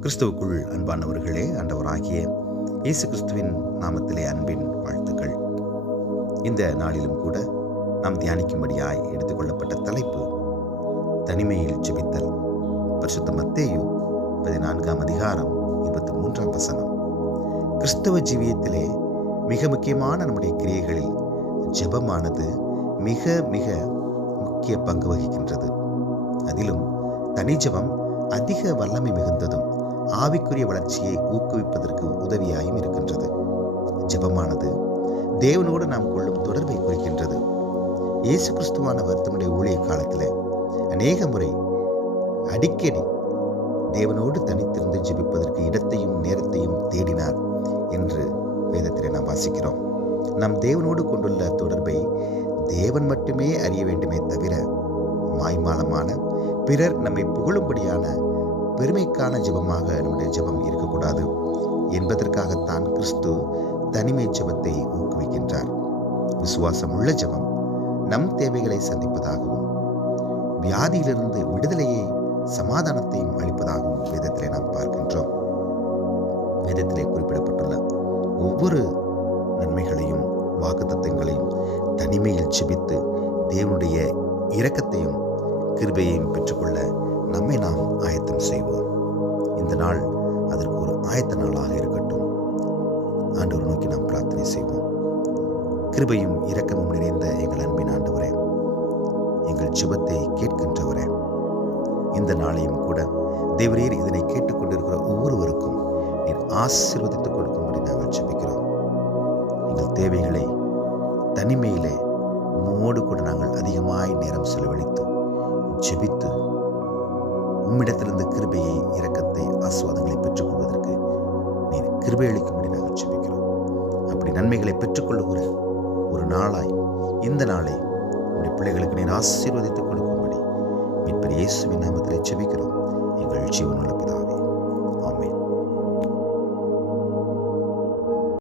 கிறிஸ்துவுக்குள் அன்பானவர்களே, ஆண்டவராகிய இயேசு கிறிஸ்துவின் நாமத்திலே அன்பின் வாழ்த்துக்கள். இந்த நாளிலும் கூட நாம் தியானிக்கும்படியாய் எடுத்துக்கொள்ளப்பட்ட தலைப்பு தனிமையில் ஜெபித்தல். பரிசுத்த மத்தேயு 14ஆம் அதிகாரம் 23ஆம் வசனம். கிறிஸ்தவ ஜீவியத்திலே மிக முக்கியமான நம்முடைய கிரியைகளில் ஜெபமானது மிக மிக முக்கிய பங்கு வகிக்கின்றது. அதிலும் தனி ஜெபம் அதிக வல்லமை மிகுந்ததும் ஆவிக்குரிய வளர்ச்சியை ஊக்குவிப்பதற்கு உதவியாயும் இருக்கின்றது. ஜெபமானது தேவனோடு நாம் கொள்ளும் தொடர்பை குறிக்கின்றது. இயேசு கிறிஸ்துவானவர் தம்முடைய ஊழிய காலத்தில் அநேக முறை அடிக்கடி தேவனோடு தனித்திருந்து ஜெபிப்பதற்கு இடத்தையும் நேரத்தையும் தேடினார் என்று வேதத்திலே நாம் வாசிக்கிறோம். நாம் தேவனோடு கொண்டுள்ள தொடர்பை தேவன் மட்டுமே அறிய வேண்டுமே தவிர மாய்மாலமான பிறர் நம்மை புகழும்படியான பெருமைக்கான ஜெபமாக நம்முடைய ஜெபம் இருக்கக்கூடாது என்பதற்காகத்தான் கிறிஸ்து தனிமை ஜெபத்தை ஊக்குவிக்கின்றார். விசுவாசம் உள்ள ஜெபம் நம் தேவைகளை சந்திப்பதாகவும் வியாதியிலிருந்து விடுதலையை சமாதானத்தையும் அளிப்பதாகவும் வேதத்திலே நாம் பார்க்கின்றோம். வேதத்திலே குறிப்பிடப்பட்டுள்ள ஒவ்வொரு நன்மைகளையும் வாக்குத்தத்தங்களையும் தனிமையில் ஜெபித்து தேவனுடைய இரக்கத்தையும் கிருபையையும் பெற்றுக்கொள்ள நம்மை நாம் ஆயத்தம் செய்வோம். இந்த நாள் அதற்கு ஒரு ஆயத்த நாளாக இருக்கட்டும். ஆண்டவர் நோக்கி நாம் பிரார்த்தனை செய்வோம். கிருபையும் இரக்கமும் நிறைந்த எங்கள் அன்பின் ஆண்டவரே, எங்கள் ஜெபத்தை கேட்கின்றவரே, இந்த நாளையும் கூட தேவரீர் இதனை கேட்டுக்கொண்டிருக்கிற ஒவ்வொருவருக்கும் நீர் ஆசீர்வதித்துக் கொடுக்கும்படி நாங்கள் ஜெபிக்கிறோம். எங்கள் தேவைகளை தனிமையிலே உம்மோடு கூட நாங்கள் அதிகமாய் நேரம் செலவழித்து ஜெபித்து உம்மிடத்திலிருந்து கிருபையை, இரக்கத்தை, ஆசீர்வாதங்களை பெற்றுக்கொள்வதற்கு நீர் கிருபை அளிக்கும்படி நாங்கள் ஜெபிக்கிறோம். அப்படி நன்மைகளை பெற்றுக்கொள்ளுகிற ஒரு நாளாய் இந்த நாளை உடைய பிள்ளைகளுக்கு நீர் ஆசீர்வதித்துக் கொடுக்கும்படி மீட்பர் இயேசுவின் நாமத்திலே ஜெபிக்கிறோம் எங்கள் ஜீவனுள்ள பிதாவே.